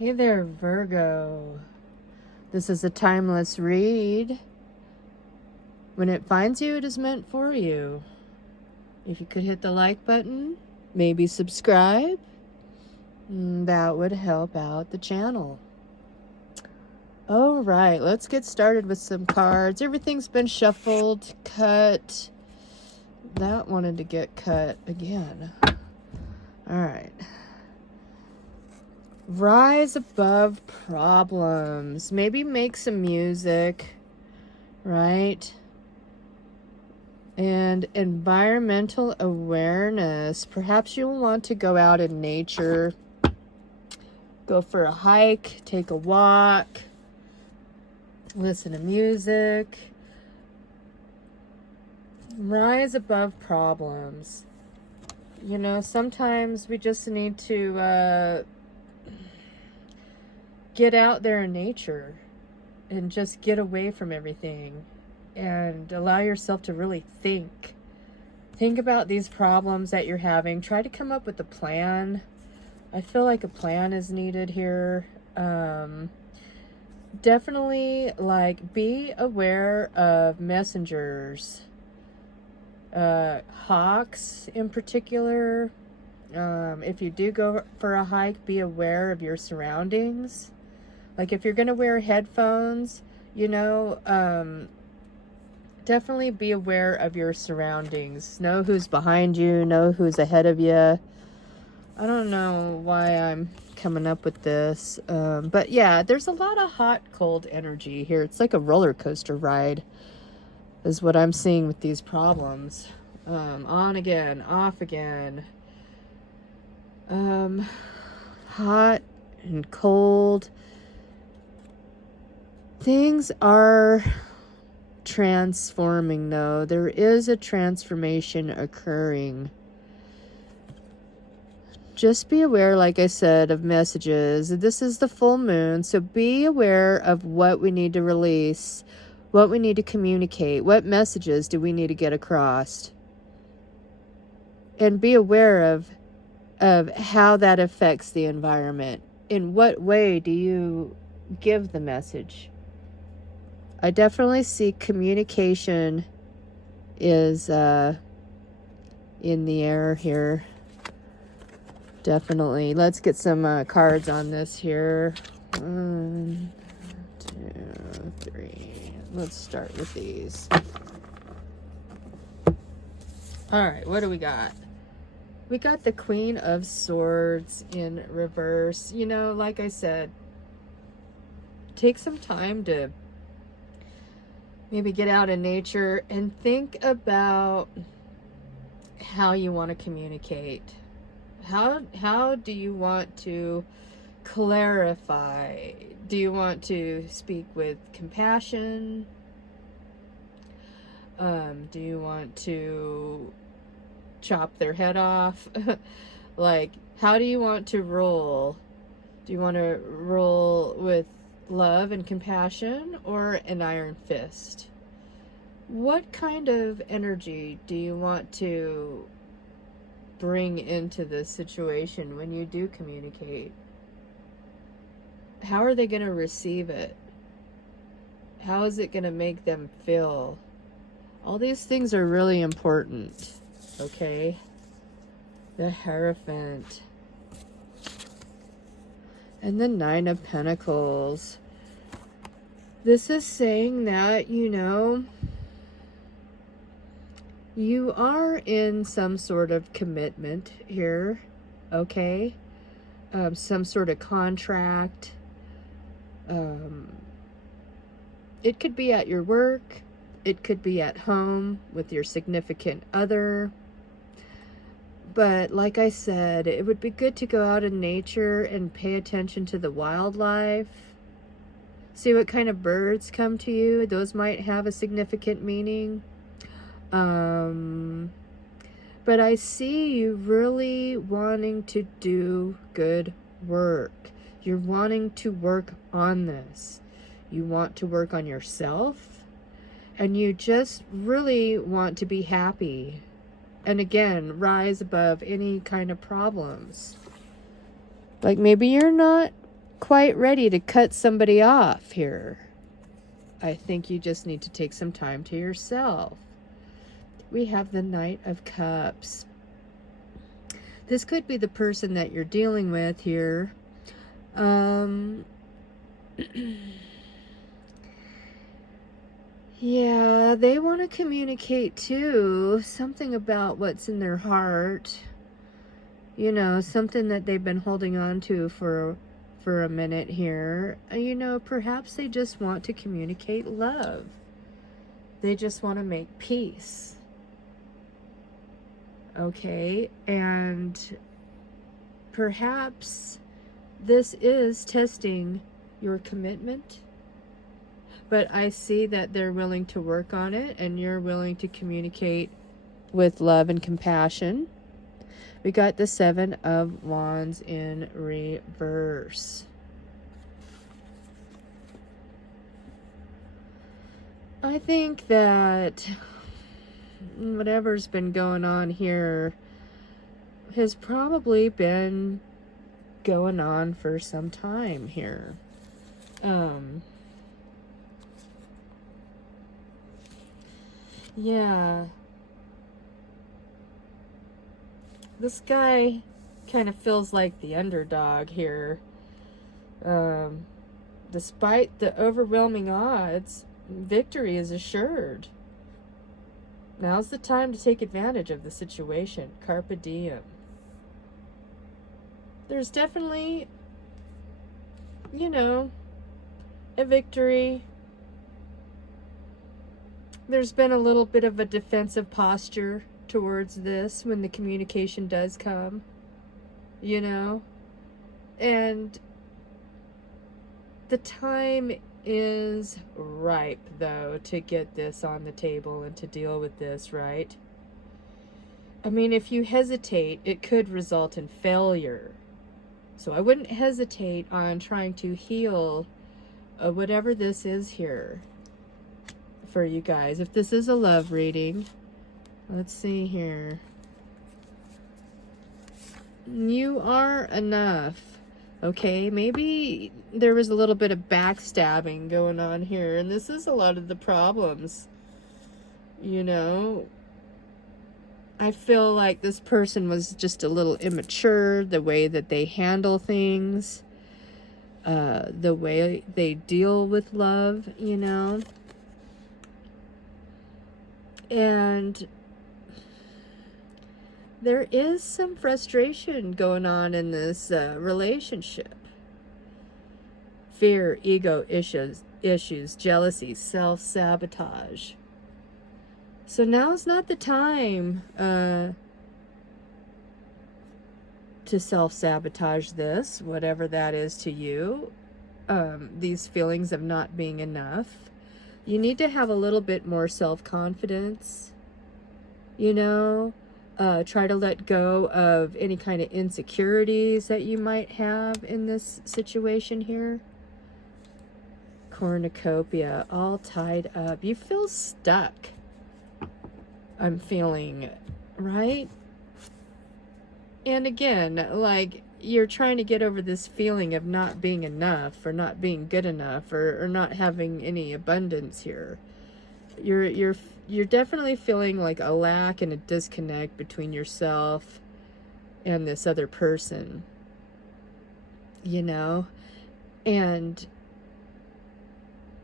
Hey there, Virgo. This is a timeless read. When it finds you, it is meant for you. If you could hit the like button, maybe subscribe, that would help out the channel. All right, let's get started with some cards. Everything's been shuffled, cut. That wanted to get cut again. All right. Rise above problems. Maybe make some music, right? And environmental awareness. Perhaps you'll want to go out in nature, go for a hike, take a walk, listen to music. Rise above problems. You know, sometimes we just need to get out there in nature and just get away from everything and allow yourself to really think about these problems that you're having. Try to come up with a plan. I feel like a plan is needed here. Definitely, like, be aware of messengers, hawks in particular. If you do go for a hike, be aware of your surroundings. Like, if you're going to wear headphones, you know, definitely be aware of your surroundings. Know who's behind you, know who's ahead of you. I don't know why I'm coming up with this. But yeah, there's a lot of hot, cold energy here. It's like a roller coaster ride is what I'm seeing with these problems. On again, off again. Hot and cold. Things are transforming, though. There is a transformation occurring. Just be aware, like I said, of messages. This is the full moon, so be aware of what we need to release, what we need to communicate, what messages do we need to get across. And be aware of how that affects the environment. In what way do you give the message? I definitely see communication is in the air here. Definitely. Let's get some cards on this here. 1, 2, 3. Let's start with these. All right, what do we got? We got the Queen of Swords in reverse. You know, like I said, take some time to maybe get out in nature and think about how you want to communicate. How do you want to clarify? Do you want to speak with compassion? Do you want to chop their head off? Like, how do you want to roll? Do you want to roll with love and compassion or an iron fist? What kind of energy do you want to bring into this situation when you do communicate? How are they going to receive it? How is it going to make them feel? All these things are really important, okay? The Hierophant. And the Nine of Pentacles. This is saying that, you know, you are in some sort of commitment here, okay? Some sort of contract. It could be at your work. It could be at home with your significant other. But like I said, it would be good to go out in nature and pay attention to the wildlife. See what kind of birds come to you. Those might have a significant meaning. But I see you really wanting to do good work. You're wanting to work on this. You want to work on yourself. And you just really want to be happy. And again, rise above any kind of problems. Like, maybe you're not quite ready to cut somebody off here. I think you just need to take some time to yourself. We have the Knight of Cups. This could be the person that you're dealing with here. Yeah, they want to communicate too. Something about what's in their heart. You know, something that they've been holding on to for a minute here. You know, perhaps they just want to communicate love. They just want to make peace. Okay, and perhaps this is testing your commitment, but I see that they're willing to work on it and you're willing to communicate with love and compassion. We got the Seven of Wands in reverse. I think that whatever's been going on here has probably been going on for some time here. Yeah. This guy kind of feels like the underdog here. Despite the overwhelming odds, victory is assured. Now's the time to take advantage of the situation. Carpe diem. There's definitely, you know, a victory. There's been a little bit of a defensive posture towards this when the communication does come, you know, and the time is ripe though to get this on the table and to deal with this, right? I mean, if you hesitate, it could result in failure. So I wouldn't hesitate on trying to heal whatever this is here for you guys. If this is a love reading, let's see here. You are enough. Okay, maybe there was a little bit of backstabbing going on here, and this is a lot of the problems. You know, I feel like this person was just a little immature, the way that they handle things, the way they deal with love, you know. And there is some frustration going on in this relationship. Fear, ego issues, jealousy, self-sabotage. So now's not the time to self-sabotage this, whatever that is to you. These feelings of not being enough. You need to have a little bit more self-confidence, you know. Try to let go of any kind of insecurities that you might have in this situation here. Cornucopia, all tied up. You feel stuck, I'm feeling, right? And again, like, you're trying to get over this feeling of not being enough or not being good enough or not having any abundance here. You're definitely feeling like a lack and a disconnect between yourself and this other person, you know, and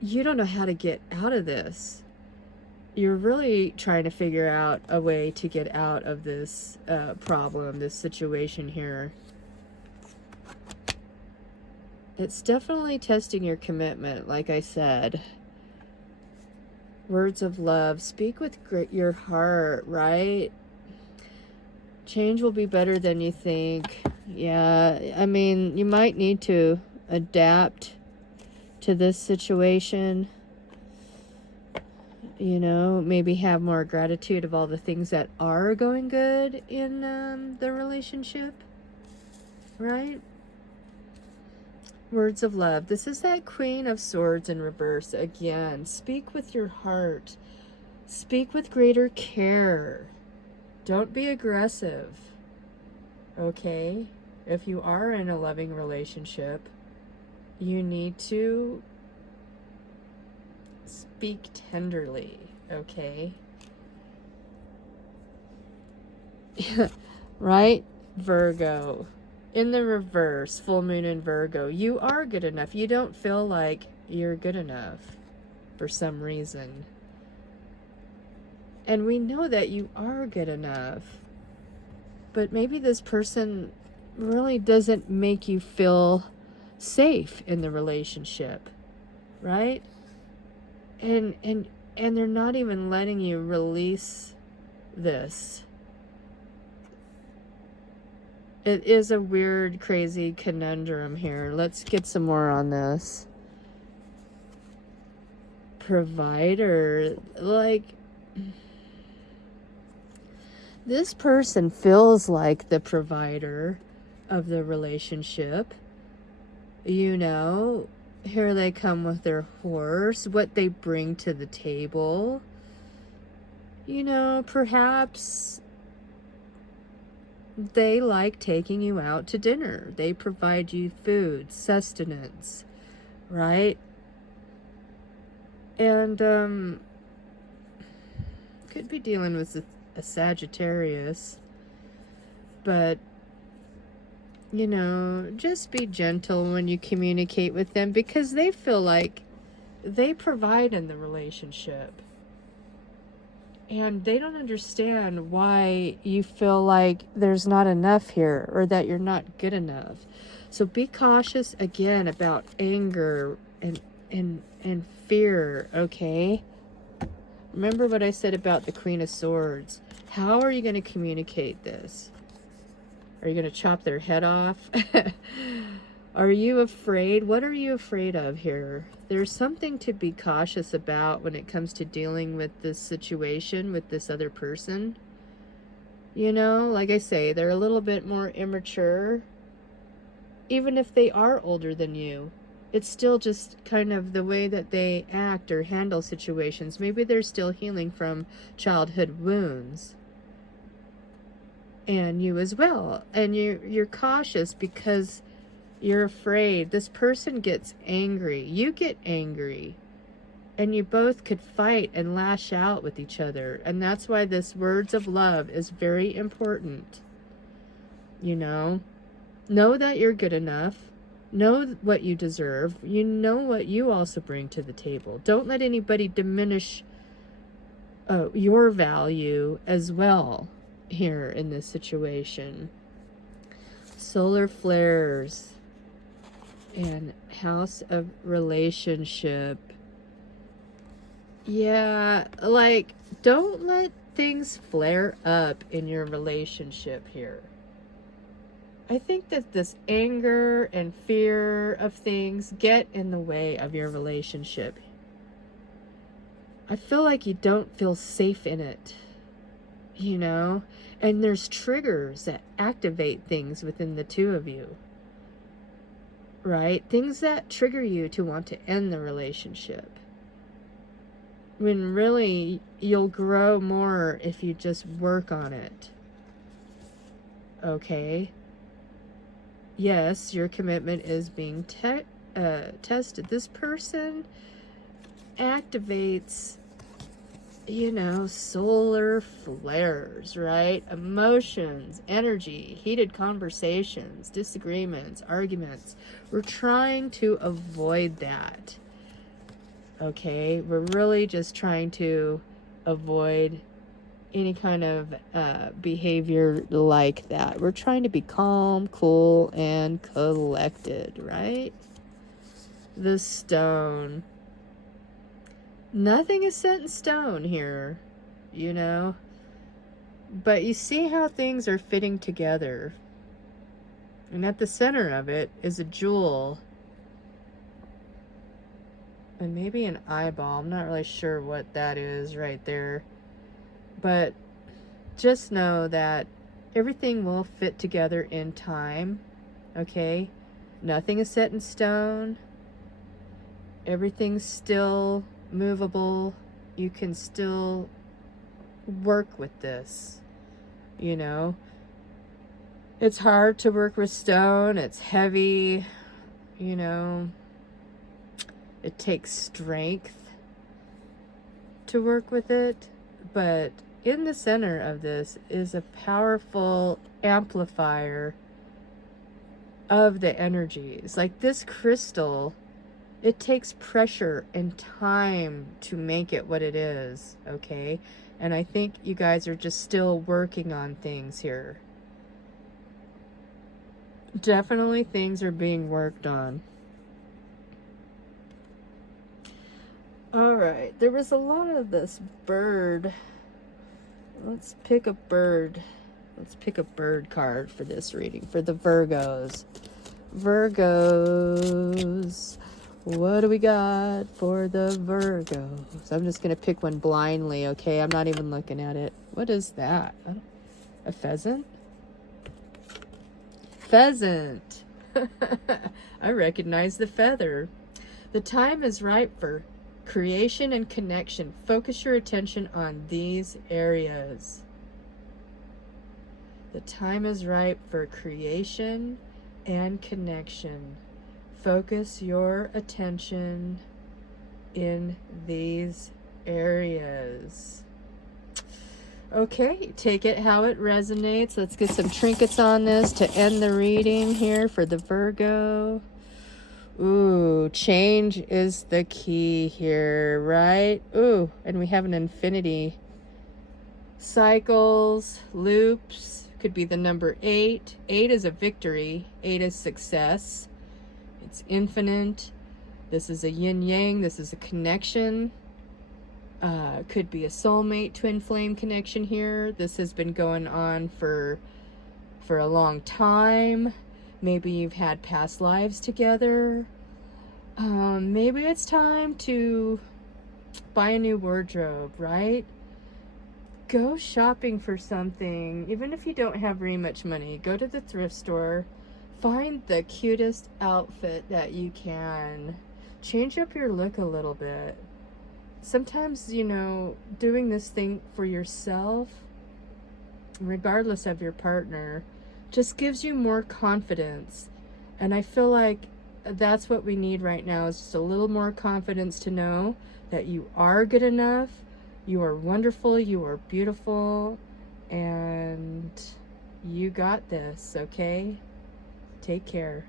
you don't know how to get out of this. You're really trying to figure out a way to get out of this problem, this situation here. It's definitely testing your commitment, like I said. Words of love. Speak with your heart, right? Change will be better than you think. Yeah, I mean, you might need to adapt to this situation. You know, maybe have more gratitude of all the things that are going good in the relationship, right? Words of love. This is that Queen of Swords in reverse again. Speak with your heart. Speak with greater care. Don't be aggressive, okay? If you are in a loving relationship, You need to speak tenderly, okay? Right? Virgo. In the reverse, full moon in Virgo. You are good enough. You don't feel like you're good enough for some reason. And we know that you are good enough. But maybe this person really doesn't make you feel safe in the relationship, right? And they're not even letting you release this. It is a weird, crazy conundrum here. Let's get some more on this. Provider, like, this person feels like the provider of the relationship. You know, here they come with their horse, what they bring to the table. You know, perhaps they like taking you out to dinner. They provide you food, sustenance, right? And could be dealing with a Sagittarius, but you know, just be gentle when you communicate with them, because they feel like they provide in the relationship. And they don't understand why you feel like there's not enough here, or that you're not good enough. So be cautious again about anger and fear, okay? Remember what I said about the Queen of Swords. How are you going to communicate this? Are you going to chop their head off? Are you afraid? What are you afraid of here? There's something to be cautious about when it comes to dealing with this situation with this other person. You know, like I say, they're a little bit more immature. Even if they are older than you, it's still just kind of the way that they act or handle situations. Maybe they're still healing from childhood wounds. And you as well. And you're cautious because you're afraid. This person gets angry. You get angry. And you both could fight and lash out with each other. And that's why this words of love is very important. You know that you're good enough. Know what you deserve. You know what you also bring to the table. Don't let anybody diminish your value as well here in this situation. Solar flares and house of relationship. Yeah, like, don't let things flare up in your relationship here. I think that this anger and fear of things get in the way of your relationship. I feel like you don't feel safe in it, you know? And there's triggers that activate things within the two of you, right? Things that trigger you to want to end the relationship. When really you'll grow more if you just work on it, okay? Yes, your commitment is being tested. This person activates, you know, solar flares, right? Emotions, energy, heated conversations, disagreements, arguments. We're trying to avoid that, okay? We're really just trying to avoid any kind of behavior like that. We're trying to be calm, cool, and collected, right? The stone. Nothing is set in stone here, you know? But you see how things are fitting together. And at the center of it is a jewel. And maybe an eyeball. I'm not really sure what that is right there. But just know that everything will fit together in time, okay? Nothing is set in stone. Everything's still movable. You can still work with this, you know? It's hard to work with stone. It's heavy, you know? It takes strength to work with it, but in the center of this is a powerful amplifier of the energies. Like this crystal, it takes pressure and time to make it what it is, okay? And I think you guys are just still working on things here. Definitely things are being worked on. All right, there was a lot of this bird. Let's pick a bird. Let's pick a bird card for this reading, for the Virgos. Virgos. What do we got for the Virgos? I'm just going to pick one blindly, okay? I'm not even looking at it. What is that? A pheasant? Pheasant. I recognize the feather. The time is ripe for creation and connection. Focus your attention on these areas. The time is ripe for creation and connection. Focus your attention in these areas. Okay, take it how it resonates. Let's get some trinkets on this to end the reading here for the Virgo. Ooh, change is the key here, right? Ooh, and we have an infinity. Cycles, loops, could be the number 8. 8 is a victory. 8 is success. It's infinite. This is a yin-yang. This is a connection. Could be a soulmate twin flame connection here. This has been going on for a long time. Maybe you've had past lives together. Maybe it's time to buy a new wardrobe, right? Go shopping for something. Even if you don't have very much money, go to the thrift store. Find the cutest outfit that you can. Change up your look a little bit. Sometimes, you know, doing this thing for yourself, regardless of your partner, just gives you more confidence. And I feel like that's what we need right now, is just a little more confidence to know that you are good enough, you are wonderful, you are beautiful, and you got this, okay? Take care.